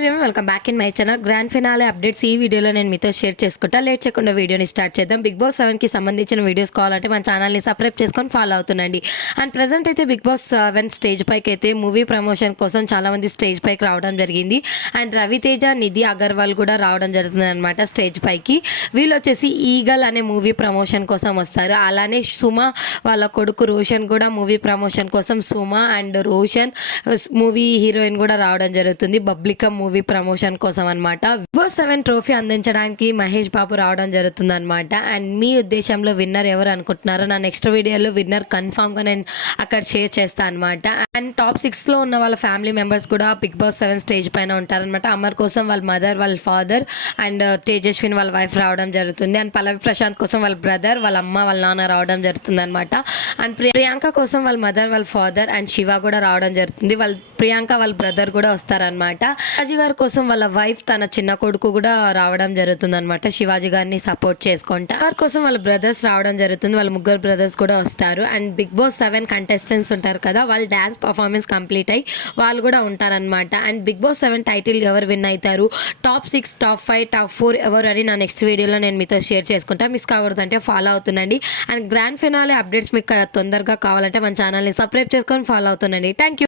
Everyone welcome back in my channel. Grand finale updates ఈ వీడియోలో నేను మీతో షేర్ చేసుకుంటా. లేట్ చేయకుండా వీడియోని స్టార్ట్ చేద్దాం. బిగ్ బాస్ 7కి సంబంధించిన వీడియోస్ కావాలంటే మన ఛానల్ని సబ్స్క్రైబ్ చేసుకొని ఫాలో అవుతుండండి. అండ్ ప్రజెంట్ అయితే బిగ్ బాస్ 7 స్టేజ్ పైకి అయితే మూవీ ప్రమోషన్ కోసం చాలామంది స్టేజ్ పైకి రావడం జరిగింది. అండ్ రవితేజ, నిధి అగర్వాల్ కూడా రావడం జరుగుతుంది అనమాట స్టేజ్ పైకి. వీళ్ళు వచ్చేసి ఈగల్ అనే మూవీ ప్రమోషన్ కోసం వస్తారు. అలానే సుమ వాళ్ళ కొడుకు రోషన్ కూడా మూవీ ప్రమోషన్ కోసం Suma and Roshan movie heroine కూడా రావడం జరుగుతుంది బబ్లికా మూవీ ప్రమోషన్ కోసం అనమాట. బిగ్ బాస్ 7 ట్రోఫీ అందించడానికి మహేష్ బాబు రావడం జరుగుతుంది అనమాట. అండ్ మీ ఉద్దేశంలో విన్నర్ ఎవరు అనుకుంటున్నారో నా నెక్స్ట్ వీడియోలో విన్నర్ కన్ఫామ్ గా నేను అక్కడ షేర్ చేస్తాను అనమాట. అండ్ టాప్ 6 లో ఉన్న వాళ్ళ ఫ్యామిలీ మెంబర్స్ కూడా బిగ్ బాస్ 7 స్టేజ్ పైన ఉంటారనమాట. అమర్ కోసం వాళ్ళ మదర్, వాళ్ళ ఫాదర్ అండ్ తేజస్విని వాళ్ళ వైఫ్ రావడం జరుగుతుంది. అండ్ పల్లవి ప్రశాంత్ కోసం వాళ్ళ బ్రదర్, వాళ్ళ అమ్మ, వాళ్ళ నాన్న రావడం జరుగుతుంది అనమాట. అండ్ ప్రియాంక కోసం వాళ్ళ మదర్, వాళ్ళ ఫాదర్ అండ్ శివ కూడా రావడం జరుగుతుంది. వాళ్ళ ప్రియాంక వాళ్ళ బ్రదర్ కూడా వస్తారనమాట. శివాజీ గారి కోసం వాళ్ళ వైఫ్, తన చిన్న కొడుకు కూడా రావడం జరుగుతుంది అనమాట. శివాజీ గారిని సపోర్ట్ చేసుకుంటా. వారి కోసం వాళ్ళ బ్రదర్స్ రావడం జరుగుతుంది. వాళ్ళ ముగ్గురు బ్రదర్స్ కూడా వస్తారు. అండ్ బిగ్ బాస్ 7 కంటెస్టెంట్స్ ఉంటారు కదా, వాళ్ళు డాన్స్ పర్ఫార్మెన్స్ కంప్లీట్ అయ్యి వాళ్ళు కూడా ఉంటారనమాట. అండ్ బిగ్ బాస్ 7 టైటిల్ ఎవరు విన్ అవుతారు, టాప్ 6, టాప్ 5, టాప్ 4 ఎవరు అని నా నెక్స్ట్ వీడియోలో నేను మీతో షేర్ చేసుకుంటా. మిస్ కాకూడదు అంటే ఫాలో అవుతుండండి. అండ్ గ్రాండ్ ఫినాలే అప్డేట్స్ మీకు తొందరగా కావాలంటే మన ఛానల్ని సబ్స్క్రైబ్ చేసుకొని ఫాలో అవుతుండండి. Thank you.